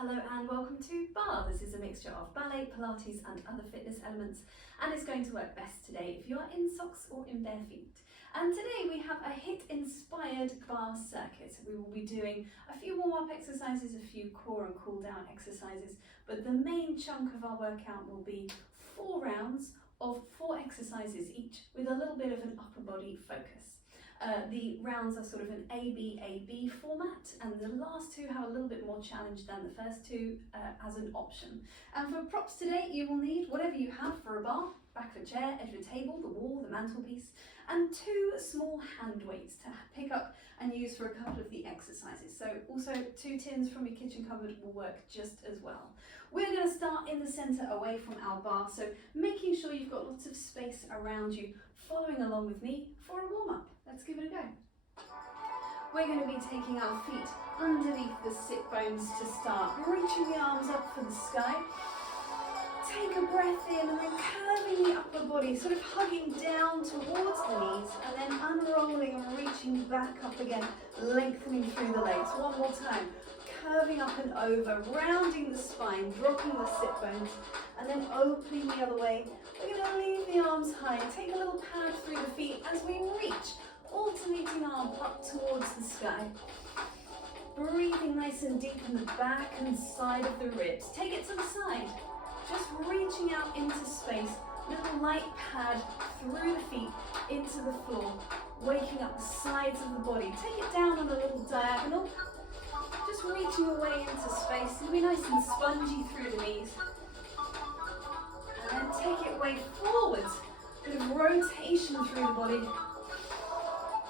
Hello and welcome to Barre. This is a mixture of ballet, Pilates and other fitness elements, and it's going to work best today if you are in socks or in bare feet. And today we have a HIIT inspired barre circuit. We will be doing a few warm-up exercises, a few core and cool down exercises, but the main chunk of our workout will be 4 rounds of 4 exercises each with a little bit of an upper body focus. The rounds are sort of an A-B format, and the last 2 have a little bit more challenge than the first 2 as an option. And for props today, you will need whatever you have for a bar: back of a chair, edge of a table, the wall, the mantelpiece, and 2 small hand weights to pick up and use for a couple of the exercises. So also 2 tins from your kitchen cupboard will work just as well. We're going to start in the centre away from our bar, so making sure you've got lots of space around you, following along with me for a warm-up. Let's give it a go. We're going to be taking our feet underneath the sit bones to start, reaching the arms up for the sky. Take a breath in and then curving the upper body, sort of hugging down towards the knees, and then unrolling and reaching back up again, lengthening through the legs. One more time. Curving up and over, rounding the spine, dropping the sit bones, and then opening the other way. We're going to leave the arms high, take a little pad through the feet as we reach, alternating arm up towards the sky. Breathing nice and deep in the back and side of the ribs. Take it to the side, just reaching out into space, little light pad through the feet into the floor, waking up the sides of the body. Take it down on a little diagonal. Just reaching away into space. It'll be nice and spongy through the knees. And then take it way forwards. Bit of rotation through the body.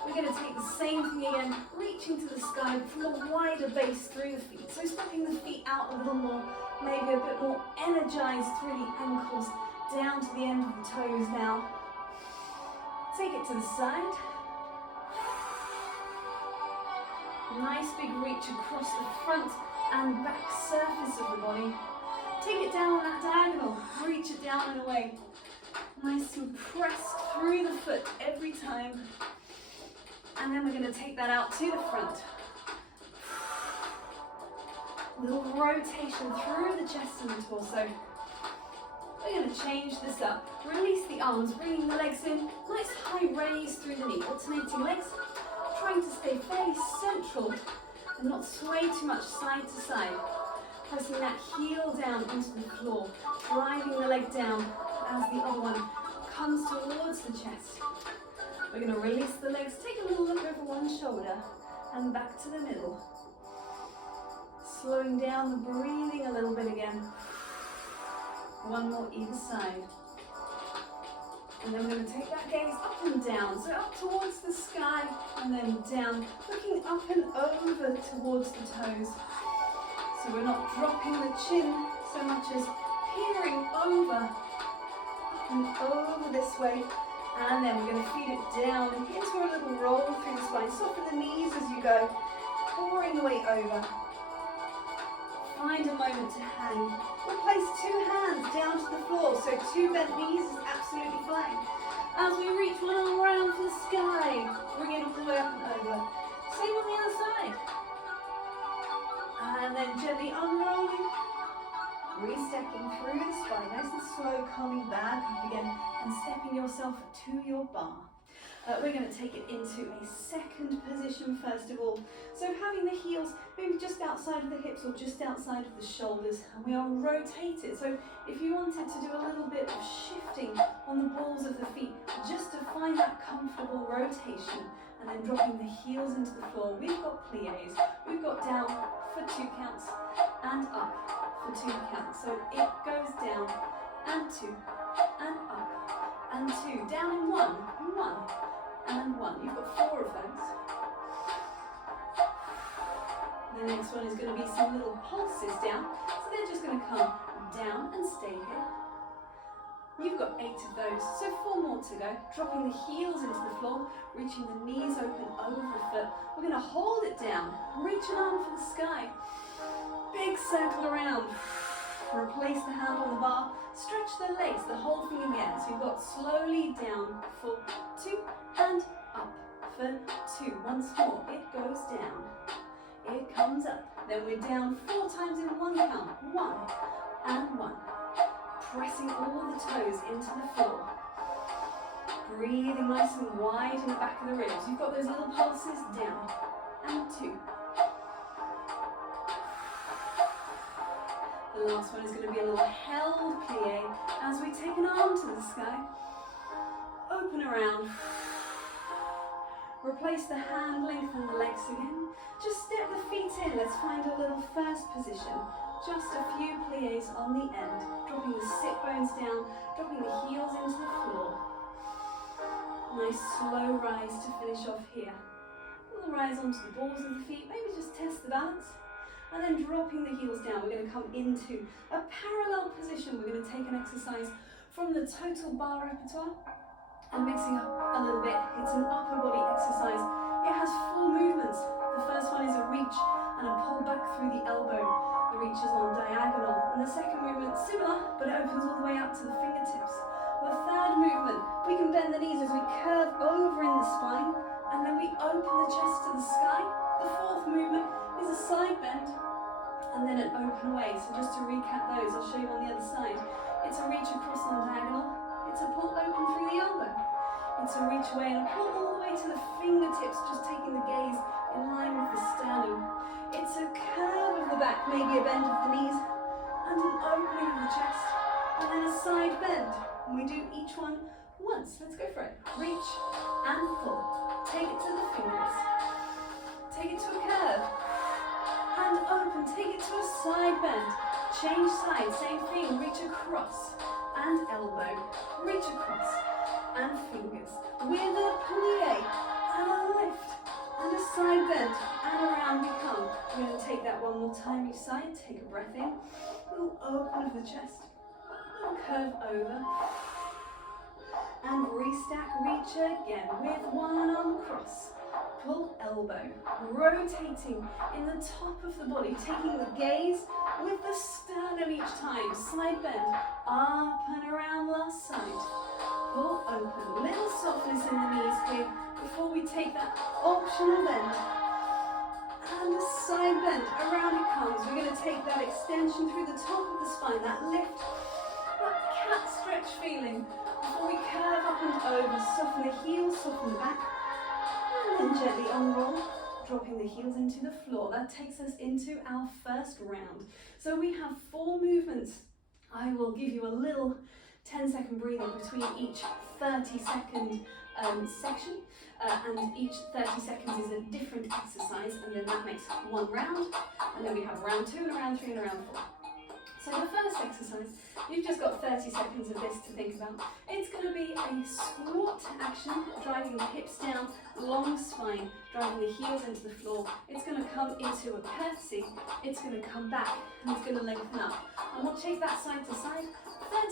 We're going to take the same thing again, reaching to the sky from a wider base through the feet. So stepping the feet out a little more, maybe a bit more energized through the ankles, down to the end of the toes now. Take it to the side. Nice big reach across the front and back surface of the body. Take it down on that diagonal, reach it down and away. Nice and pressed through the foot every time. And then we're going to take that out to the front. Little rotation through the chest and the torso. We're going to change this up. Release the arms, bringing the legs in. Nice high raise through the knee, alternating legs. Trying to stay fairly central and not sway too much side to side. Pressing that heel down into the floor, driving the leg down as the other one comes towards the chest. We're going to release the legs, take a little look over one shoulder and back to the middle. Slowing down the breathing a little bit again. One more either side. And then we're going to take that gaze up and down, so up towards the sky and then down, looking up and over towards the toes. So we're not dropping the chin so much as peering over, up and over this way. And then we're going to feed it down into a little roll through the spine. Soften the knees as you go, pouring the weight over. Find a moment to hang. We'll place 2 hands down to the floor, so 2 bent knees is absolutely fine. As we reach one arm around for the sky, bring it all the way up and over. Same on the other side. And then gently unrolling, re-stepping through the spine, nice and slow, coming back up again, and stepping yourself to your bar. We're going to take it into a second position first of all. So having the heels maybe just outside of the hips or just outside of the shoulders, and we are rotated. So if you wanted to do a little bit of shifting on the balls of the feet, just to find that comfortable rotation, and then dropping the heels into the floor, we've got pliés, we've got down for 2 counts, and up for 2 counts. So it goes down, and 2, and up, and 2, down in 1, and 1. You've got 4 of those. The next one is going to be some little pulses down. So they're just going to come down and stay here. You've got 8 of those, so 4 more to go. Dropping the heels into the floor, reaching the knees open over the foot. We're going to hold it down, reach an arm for the sky. Big circle around. Replace the hand on the bar, stretch the legs, the whole thing again. So you've got slowly down for 2 and up for 2. Once more, it goes down, it comes up, Then we're down 4 times in one count. 1 and 1. Pressing all the toes into the floor. Breathing nice and wide in the back of the ribs. You've got those little pulses. Down. And 2. The last one is going to be a little held plie as we take an arm to the sky. Open around. Replace the hand, lengthen the legs again. Just step the feet in. Let's find a little first position. Just a few plies on the end. Dropping the sit bones down, dropping the heels into the floor. Nice slow rise to finish off here. We'll rise onto the balls of the feet, maybe just test the balance. And then dropping the heels down, we're going to come into a parallel position. We're going to take an exercise from the Total Barre repertoire and mixing up a little bit. It's an upper body exercise. It has 4 movements. The first one is a reach and a pull back through the elbow. The reach is on diagonal. And the second movement, similar, but it opens all the way out to the fingertips. The third movement, we can bend the knees as we curve over in the spine, and then we open the chest to the sky. The fourth movement is a side bend, and then an open away. So just to recap those, I'll show you on the other side. It's a reach across on diagonal. It's a pull open through the elbow. It's a reach away and a pull all the way to the fingertips, just taking the gaze in line with the sternum. It's a curve of the back, maybe a bend of the knees, and an opening of the chest, and then a side bend. And we do each one once. Let's go for it. Reach and pull. Take it to the fingers. Take it to a curve. And open. Take it to a side bend. Change side. Same thing. Reach across. And elbow. Reach across. And fingers. With a plie. And a lift. And a side bend. And around we come. We're going to take that one more time each side. Take a breath in. A little open of the chest. Curve over and restack, reach again with one arm across, pull elbow, rotating in the top of the body, taking the gaze with the sternum each time, side bend, up and around last side, pull open, little softness in the knees here before we take that optional bend, and a side bend, around it comes. We're going to take that extension through the top of the spine, that lift, that cat stretch feeling before we curve up and over. Soften the heels, soften the back, and then gently unroll, dropping the heels into the floor. That takes us into our first round. So we have 4 movements. I will give you a little 10-second breather between each 30-second section, and each 30 seconds is a different exercise, and then that makes 1 round, and then we have round 2 and round 3 and round 4. So the first exercise, you've just got 30 seconds of this to think about. It's going to be a squat action, driving the hips down, long spine, driving the heels into the floor. It's going to come into a curtsy, it's going to come back, and it's going to lengthen up. And we'll take that side to side,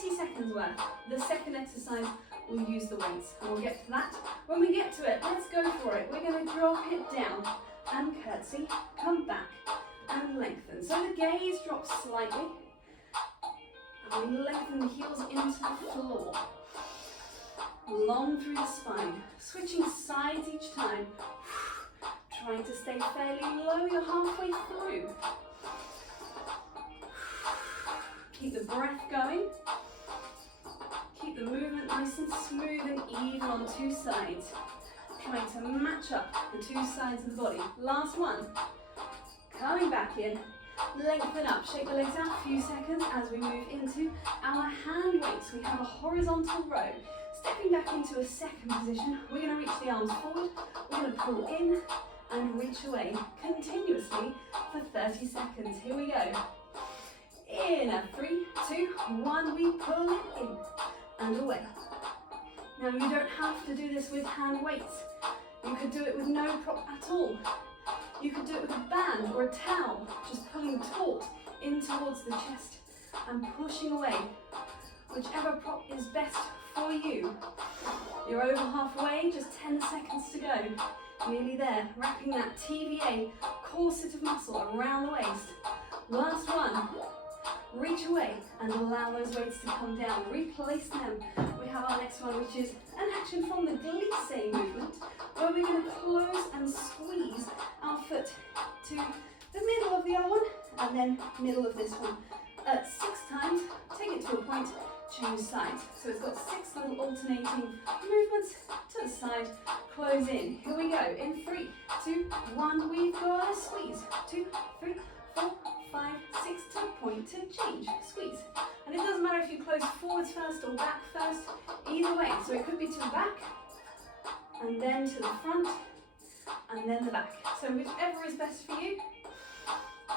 30 seconds worth. The second exercise, we'll use the weights, and we'll get to that. When we get to it, let's go for it. We're going to drop it down and curtsy, come back and lengthen. So the gaze drops slightly. And we lengthen the heels into the floor. Long through the spine. Switching sides each time. Trying to stay fairly low. You're halfway through. Keep the breath going. Keep the movement nice and smooth and even on 2 sides. Trying to match up the 2 sides of the body. Last one. Coming back in. Lengthen up, shake the legs out a few seconds as we move into our hand weights. We have a horizontal row. Stepping back into a second position, we're going to reach the arms forward, we're going to pull in and reach away continuously for 30 seconds. Here we go. In a 3, 2, 1, we pull it in and away. Now you don't have to do this with hand weights. You could do it with no prop at all. You could do it with a band or a towel, just pulling taut in towards the chest and pushing away. Whichever prop is best for you. You're over halfway, just 10 seconds to go. Nearly there, wrapping that TVA corset of muscle around the waist. Last one. Reach away and allow those weights to come down. Replace them. We have our next one, which is an action from the glisse movement, where we're going to close and squeeze our foot to the middle of the other one, and then middle of this one. 6 times, take it to a point, change sides. So it's got 6 little alternating movements to the side, close in. Here we go. In 3, 2, 1, we've got a squeeze. 2, 3, 4, 5, 6 to a point to change. Squeeze. And it doesn't matter if you close forwards first or back first, either way. So it could be to the back, and then to the front, and then the back. So whichever is best for you,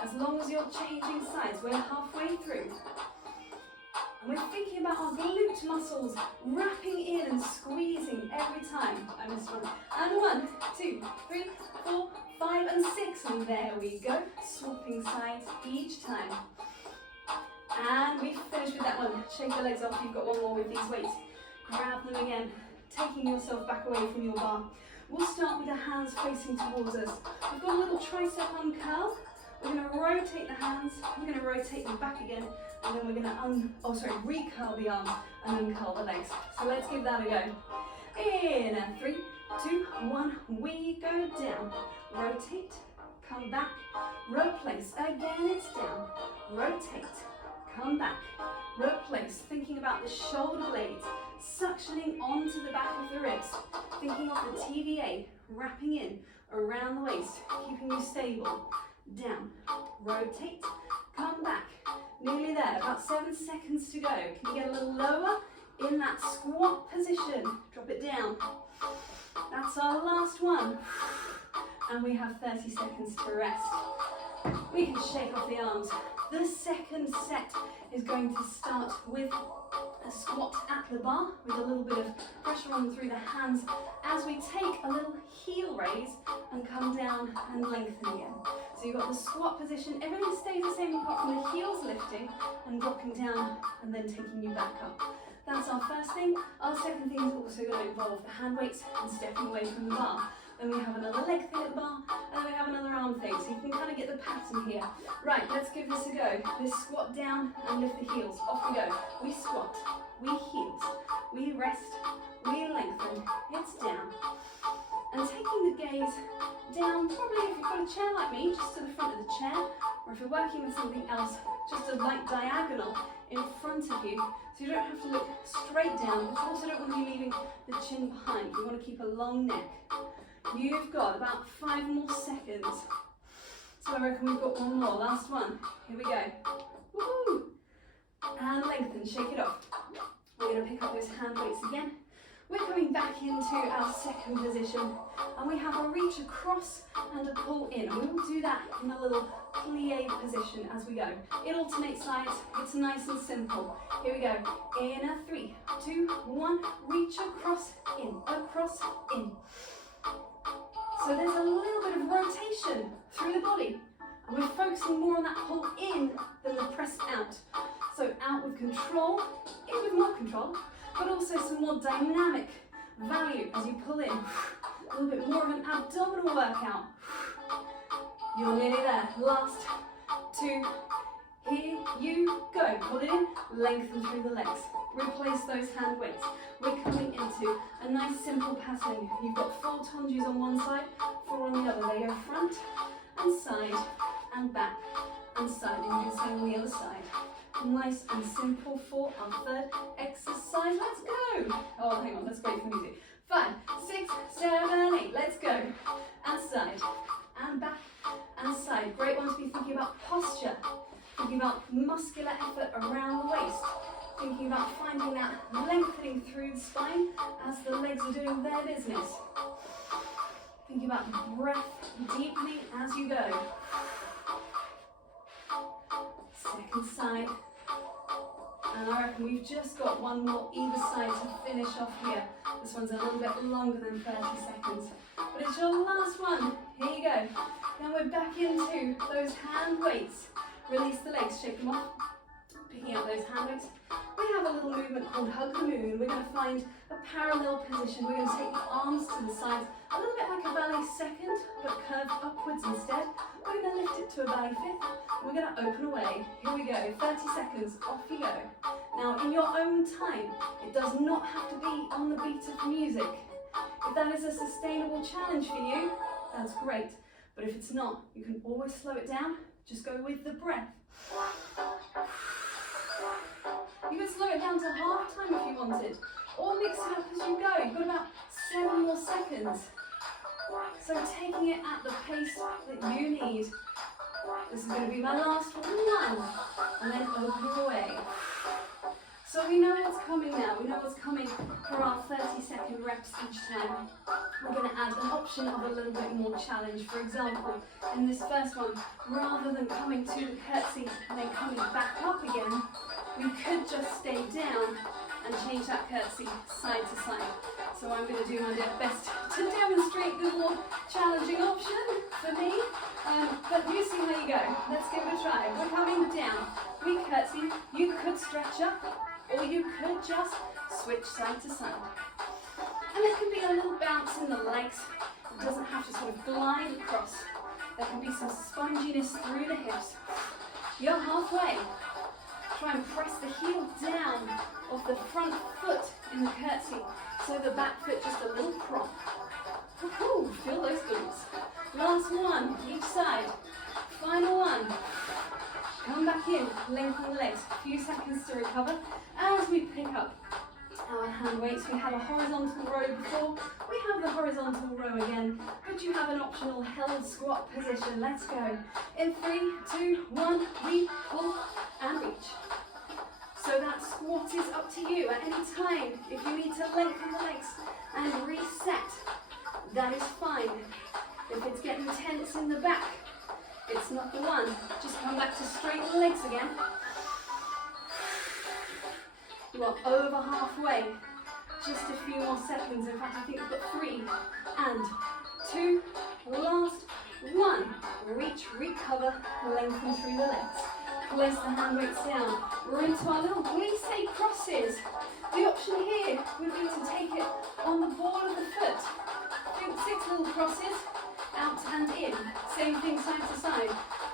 as long as you're changing sides. We're halfway through. And we're thinking about our glute muscles wrapping in and squeezing every time. I missed one. And 1, 2, 3, 4, 5, and 6. And there we go. Swapping sides each time. And we've finished with that one. Shake the legs off. You've got one more with these weights. Grab them again, taking yourself back away from your bar. We'll start with the hands facing towards us. We've got a little tricep uncurl. We're going to rotate the hands, we're going to rotate them back again, and then we're going to recurl the arms and uncurl the legs. So let's give that a go. In 3, 2, 1, we go down. Rotate, come back, replace. Again, it's down. Rotate, come back, replace. Thinking about the shoulder blades, suctioning onto the back of the ribs. Thinking of the TVA, wrapping in around the waist, keeping you stable. Down, rotate, come back. Nearly there, about 7 seconds to go. Can you get a little lower in that squat position? Drop it down. That's our last one. And we have 30 seconds to rest. We can shake off the arms. The second set is going to start with a squat at the bar with a little bit of pressure on through the hands as we take a little heel raise and come down and lengthen again. So you've got the squat position, everything stays the same apart from the heels lifting and dropping down and then taking you back up. That's our first thing. Our second thing is also going to involve the hand weights and stepping away from the bar. Then we have another leg thing at the bar, and then we have another arm thing, so you can kind of get the pattern here. Right, let's give this a go. Let's squat down and lift the heels. Off we go. We squat, we heels, we rest, we lengthen. It's down. And taking the gaze down, probably if you've got a chair like me, just to the front of the chair, or if you're working with something else, just a light diagonal in front of you, so you don't have to look straight down, but you also don't want to be leaving the chin behind. You want to keep a long neck. You've got about 5 more seconds. So I reckon we've got one more. Last one. Here we go. Woohoo! And lengthen. Shake it off. We're going to pick up those hand weights again. We're coming back into our second position. And we have a reach across and a pull in. And we will do that in a little plie position as we go. It alternates sides. It's nice and simple. Here we go. In a 3, 2, 1. Reach across, in, across, in. So there's a little bit of rotation through the body, and we're focusing more on that pull in than the press out. So out with control, in with more control, but also some more dynamic value as you pull in. A little bit more of an abdominal workout. You're nearly there. Last 2. Here you go. Pull it in, lengthen through the legs. Replace those hand weights. We're coming into a nice simple pattern. You've got 4 tonjus on one side, 4 on the other. They go front and side and back and side. And you do the same on the other side. Nice and simple for our third exercise. Let's go. Oh, hang on. Let's wait for music. 5, 6, 7, 8. Let's go. And side and back and side. Great one to be thinking about posture. Thinking about muscular effort around the waist. Thinking about finding that lengthening through the spine as the legs are doing their business. Thinking about breath deepening as you go. Second side. And I reckon we've just got one more either side to finish off here. This one's a little bit longer than 30 seconds. But it's your last one. Here you go. Now we're back into those hand weights. Release the legs, shake them off. Picking up those hand weights. We have a little movement called Hug the Moon. We're going to find a parallel position. We're going to take the arms to the sides, a little bit like a ballet second, but curved upwards instead. We're going to lift it to a ballet fifth. We're going to open away. Here we go, 30 seconds, off you go. Now, in your own time, it does not have to be on the beat of music. If that is a sustainable challenge for you, that's great. But if it's not, you can always slow it down. Just go with the breath. You can slow it down to half time if you wanted, or mix it up as you go. You've got about 7 more seconds. So taking it at the pace that you need. This is going to be my last one, and then open away. So we know what's coming now. We know what's coming for our 30-second reps each time. We're going to add an option of a little bit more challenge. For example, in this first one, rather than coming to the curtsy and then coming back up again, we could just stay down and change that curtsy side to side. So I'm going to do my best to demonstrate the more challenging option for me. But you see how you go. Let's give it a try. We're coming down. We curtsy. You could stretch up, or you could just switch side to side. And there can be a little bounce in the legs. It doesn't have to sort of glide across. There can be some sponginess through the hips. You're halfway. Try and press the heel down off the front foot in the curtsy, so the back foot just a little prop. Woohoo, feel those glutes. Last one, each side. Final one. Come back in, lengthen the legs. A few seconds to recover as we pick up our hand weights. We have a horizontal row before. We have the horizontal row again, but you have an optional held squat position. Let's go. In 3, 2, 1, we pull and reach. So that squat is up to you at any time. If you need to lengthen the legs and reset, that is fine. If it's getting tense in the back, it's not the one. Just come back to straighten legs again. You are over halfway. Just a few more seconds. In fact, I think we've got 3 and 2. Last one. Reach, recover, lengthen through the legs. Place the hand weights down. We're into our little glisse crosses. The option here would be to take it on the ball of the foot. Think 6 little crosses, out and in. Same thing side to side.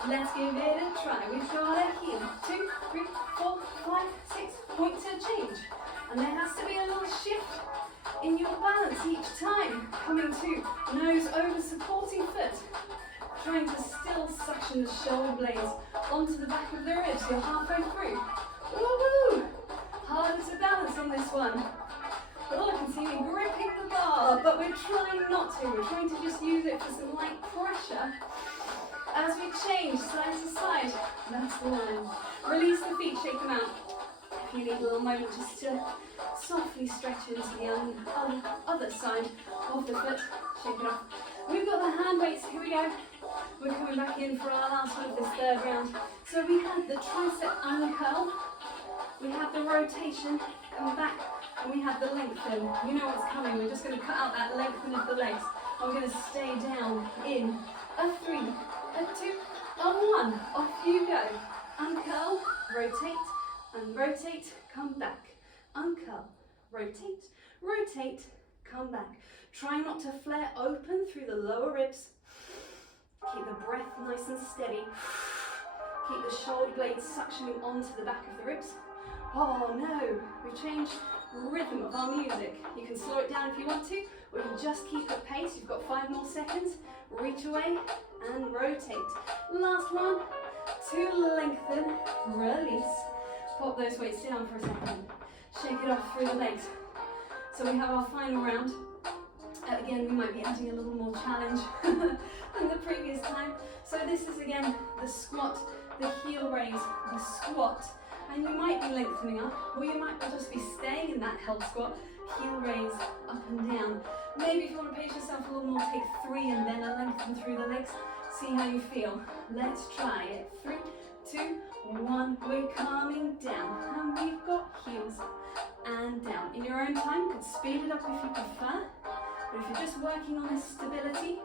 Let's give it a try. We've got a heel. 2, 3, 4, 5, 6. Pointer change. And there has to be a little shift in your balance each time. Coming to nose over supporting foot. Trying to still suction the shoulder blades onto the back of the ribs. You're halfway through. Woohoo! Harder to balance on this one. Oh, I can see me gripping the bar, but we're trying not to. We're trying to just use it for some light pressure. As we change side to side, that's the line. Release the feet, shake them out. If you need a little moment just to softly stretch into the other side of the foot, shake it off. We've got the hand weights, here we go. We're coming back in for our last one of this third round. So we have the tricep uncurl, we have the rotation, come back, and we have the lengthen. You know what's coming, we're just going to cut out that lengthen of the legs. I'm going to stay down in a 3, a 2, a 1. Off you go. Uncurl, rotate, and rotate, come back. Uncurl, rotate, rotate, come back. Try not to flare open through the lower ribs. Keep the breath nice and steady. Keep the shoulder blades suctioning onto the back of the ribs. Oh no, we've changed rhythm of our music. You can slow it down if you want to, or you can just keep at pace. You've got 5 more seconds. Reach away and rotate. Last one, to lengthen, release. Pop those weights down for a second. Shake it off through the legs. So we have our final round. Again, we might be adding a little more challenge than the previous time. So this is again the squat, the heel raise, the squat, and you might be lengthening up, or you might just be staying in that held squat, heel raise, up and down. Maybe if you want to pace yourself a little more, take 3 and then a lengthen through the legs. See how you feel. Let's try it. 3, 2, 1. We're coming down, and we've got heels and down. In your own time, you could speed it up if you prefer. But if you're just working on this stability,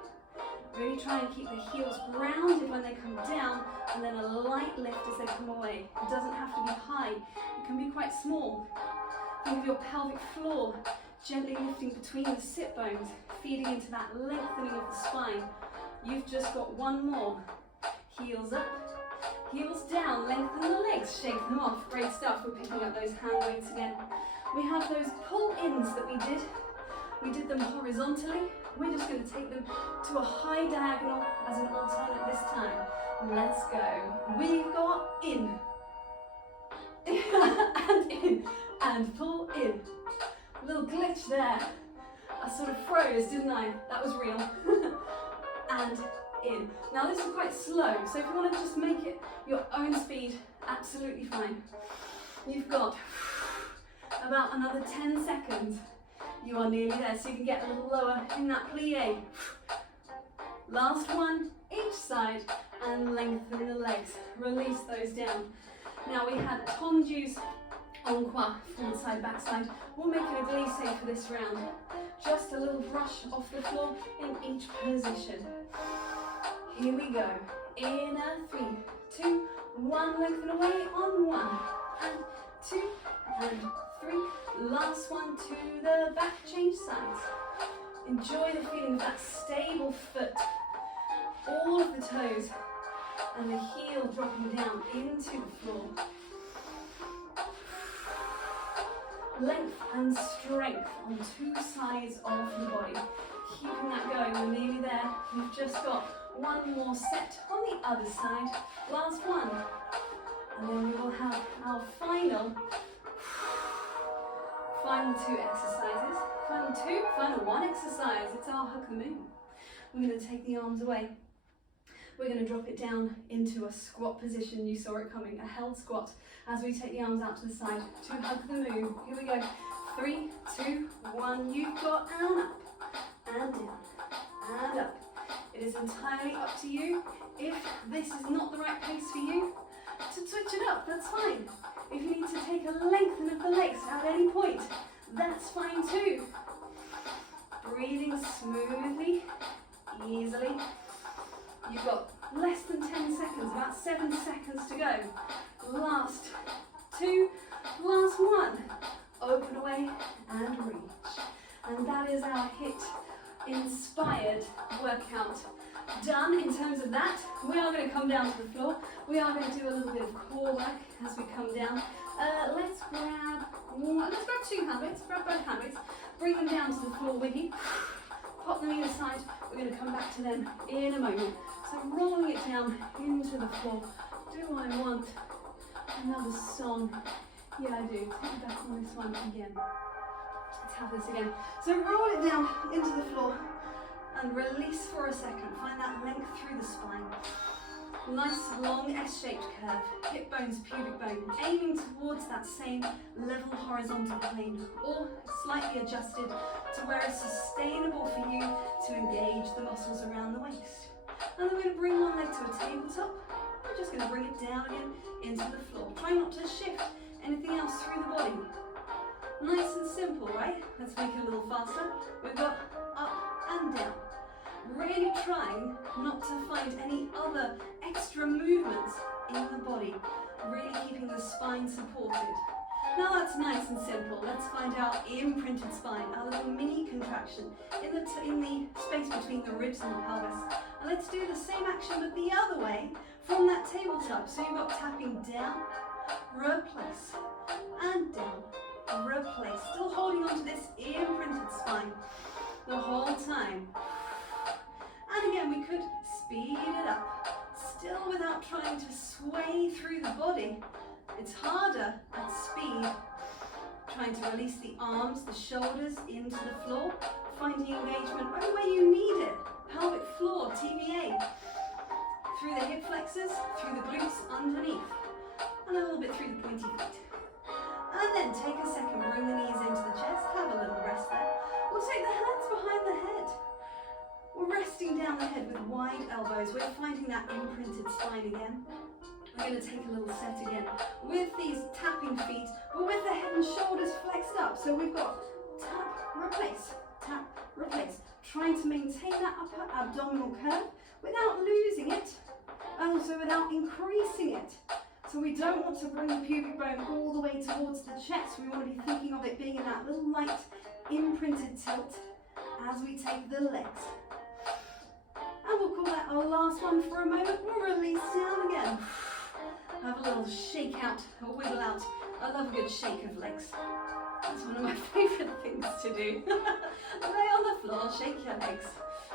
really try and keep the heels grounded when they come down, and then a light lift as they come away. It doesn't have to be high, it can be quite small. Think of your pelvic floor gently lifting between the sit bones, feeding into that lengthening of the spine. You've just got 1 more. Heels up, heels down, lengthen the legs, shake them off. Great stuff. We're picking up those hand weights again. We have those pull-ins that we did. We did them horizontally, We're just going to take them to a high diagonal as an alternate this time. Let's go. We've got in, and in, and pull in. A little glitch there. I sort of froze, didn't I? That was real. And in. Now this is quite slow, so if you want to just make it your own speed, absolutely fine. You've got about another 10 seconds. You are nearly there, so you can get a little lower in that plie. Last one, each side, and lengthen the legs. Release those down. Now we had tendus en croix, forward side, back side. We'll make it a glissé for this round. Just a little brush off the floor in each position. Here we go. In a 3, 2, 1. Lengthen away on 1, and 2, and 3. Last one to the back. Change sides. Enjoy the feeling of that stable foot. All of the toes and the heel dropping down into the floor. Length and strength on 2 sides of the body. Keeping that going, we're nearly there. We've just got one more set on the other side. Last one. And then we will have our final 2 exercises. Final 1 exercise. It's our hug the moon. We're going to take the arms away. We're going to drop it down into a squat position. You saw it coming, a held squat. As we take the arms out to the side to hug the moon. Here we go. 3, 2, 1. You've got and up, and down, and up. It is entirely up to you. If this is not the right pace for you, to switch it up, that's fine. If you need to take a lengthen of the legs at any point, that's fine too. Breathing smoothly, easily. You've got less than 10 seconds, about 7 seconds to go. Last 2, last 1. Open away and reach. And that is our HIIT inspired workout done. In terms of that, we are going to come down to the floor. We are going to do a little bit of core work as we come down. Let's grab 2 hand weights, grab both hand weights, bring them down to the floor with you. Pop them either side. We're going to come back to them in a moment. So rolling it down into the floor. Do I want another song? Yeah, I do. Take me back on this one again. Let's have this again. So roll it down into the floor and release for a second. Find that length through the spine. Nice long S-shaped curve. Hip bones, pubic bone. Aiming towards that same level horizontal plane, or slightly adjusted to where it's sustainable for you to engage the muscles around the waist. And then we're going to bring one leg to a tabletop. We're just going to bring it down again into the floor. Try not to shift anything else through the body. Nice and simple, right? Let's make it a little faster. We've got up and down. Really trying not to find any other extra movements in the body. Really keeping the spine supported. Now that's nice and simple. Let's find our imprinted spine, our little mini contraction in the space between the ribs and the pelvis. And let's do the same action but the other way from that tabletop. So you've got tapping down, replace, and down, replace. Still holding on to this imprinted spine the whole time. And again, we could speed it up, still without trying to sway through the body. It's harder at speed, trying to release the arms, the shoulders into the floor, finding engagement right where you need it. Pelvic floor, TVA, through the hip flexors, through the glutes underneath, and a little bit through the pointy feet. And then take a second, bring the knees into the chest, have a little rest there. We'll take the hands behind the head. We're resting down the head with wide elbows. We're finding that imprinted spine again. We're going to take a little set again with these tapping feet, but with the head and shoulders flexed up. So we've got tap, replace. Trying to maintain that upper abdominal curve without losing it, and also without increasing it. So we don't want to bring the pubic bone all the way towards the chest. We want to be thinking of it being in that little light imprinted tilt as we take the legs. And we'll call that our last one for a moment. We'll release down again. Have a little shake out, or wiggle out. I love a good shake of legs. That's one of my favourite things to do. Lay on the floor, shake your legs.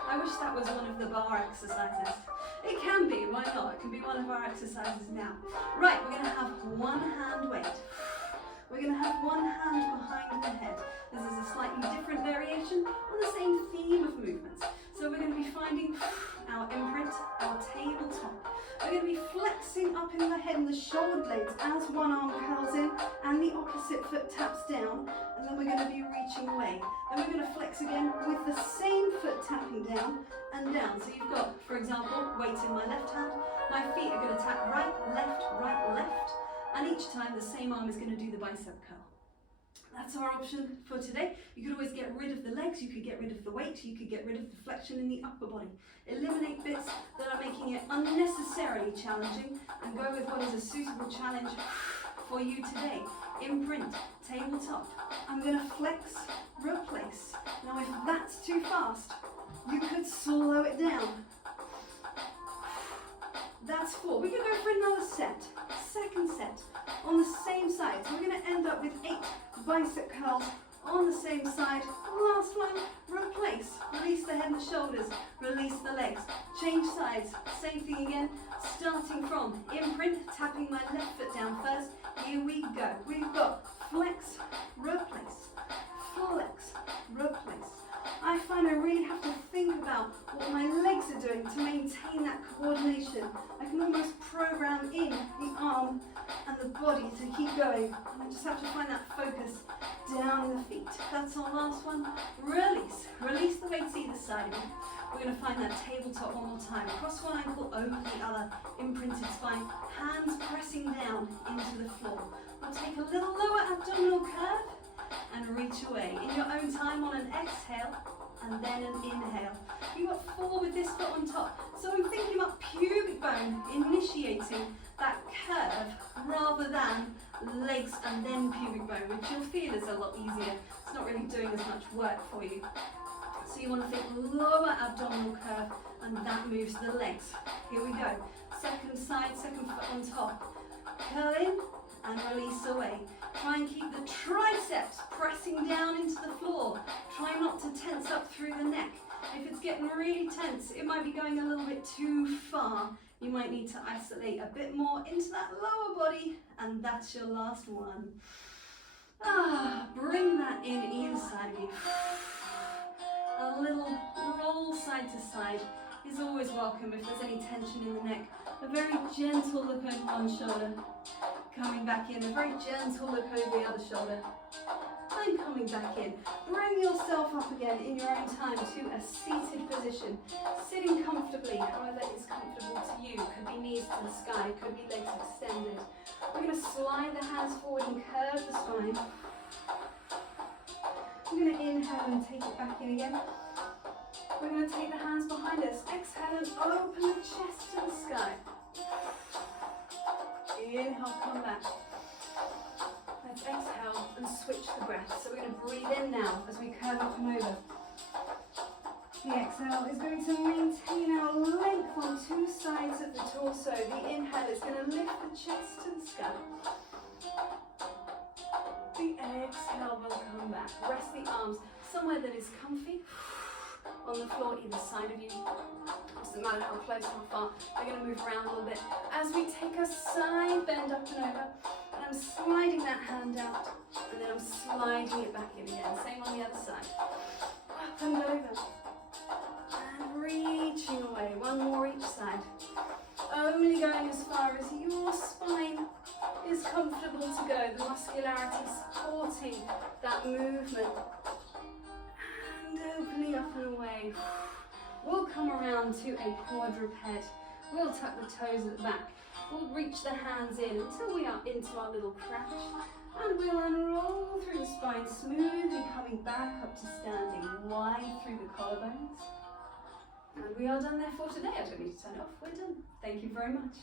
I wish that was one of the bar exercises. It can be, why not? It can be one of our exercises now. Right, we're going to have one hand weight. We're going to have one hand behind the head. This is a slightly different variation on the same theme of movements. So we're going to be finding our imprint, our tabletop. We're going to be flexing up in the head and the shoulder blades as one arm curls in and the opposite foot taps down. And then we're going to be reaching away. Then we're going to flex again with the same foot tapping down and down. So you've got, for example, weight in my left hand. My feet are going to tap right, left. And each time the same arm is going to do the bicep curl. That's our option for today. You could always get rid of the legs, you could get rid of the weight, you could get rid of the flexion in the upper body. Eliminate bits that are making it unnecessarily challenging and go with what is a suitable challenge for you today. Imprint, tabletop. I'm going to flex, replace. Now if that's too fast, you could slow it down. That's 4. We can go for another set. Second set on the same side. So we're going to end up with 8 bicep curls on the same side. Last one, replace. Release the head and the shoulders. Release the legs. Change sides. Same thing again. Starting from imprint, tapping my left foot down first. Here we go. We've got flex, replace. Flex, replace. I find I really have to think about what my legs are doing to maintain that coordination. I can almost program in the arm and the body to keep going. And I just have to find that focus down in the feet. That's our last one. Release. Release the weights either side of you. We're going to find that tabletop one more time. Cross one ankle over the other. Imprinted spine. Hands pressing down into the floor. We'll take a little lower abdominal curve and reach away. In your own time on an exhale and then an inhale. You've got 4 with this foot on top. So I'm thinking about pubic bone initiating that curve rather than legs and then pubic bone, which you'll feel is a lot easier. It's not really doing as much work for you. So you want to think lower abdominal curve and that moves the legs. Here we go. Second side, second foot on top. Curl in and release away. Try and keep the triceps pressing down into the floor. Try not to tense up through the neck. If it's getting really tense, it might be going a little bit too far. You might need to isolate a bit more into that lower body, and that's your last one. Bring that in either side of you. A little roll side to side is always welcome if there's any tension in the neck. A very gentle look over one shoulder. Coming back in, a very gentle look over the other shoulder. And coming back in. Bring yourself up again in your own time to a seated position. Sitting comfortably, however is comfortable to you. Could be knees to the sky, could be legs extended. We're going to slide the hands forward and curve the spine. We're going to inhale and take it back in again. We're going to take the hands behind us. Exhale and open the chest to the sky. Inhale, come back. Let's exhale and switch the breath. So we're going to breathe in now as we curve up and over. The exhale is going to maintain our length on 2 sides of the torso. The inhale is going to lift the chest to the sky. The exhale will come back. Rest the arms somewhere that is comfy on the floor either side of you. Doesn't matter how close or far. We're going to move around a little bit as we take a side bend up and over. And I'm sliding that hand out and then I'm sliding it back in again. Same on the other side. Up and over. And reaching away. One more each side. Only going as far as your spine is comfortable to go. The muscularity supporting that movement. And opening up and away. We'll come around to a quadruped. We'll tuck the toes at the back. We'll reach the hands in until we are into our little crouch. And we'll unroll through the spine, smoothly coming back up to standing, wide through the collarbones. And we are done there for today. I don't need to turn it off. We're done. Thank you very much.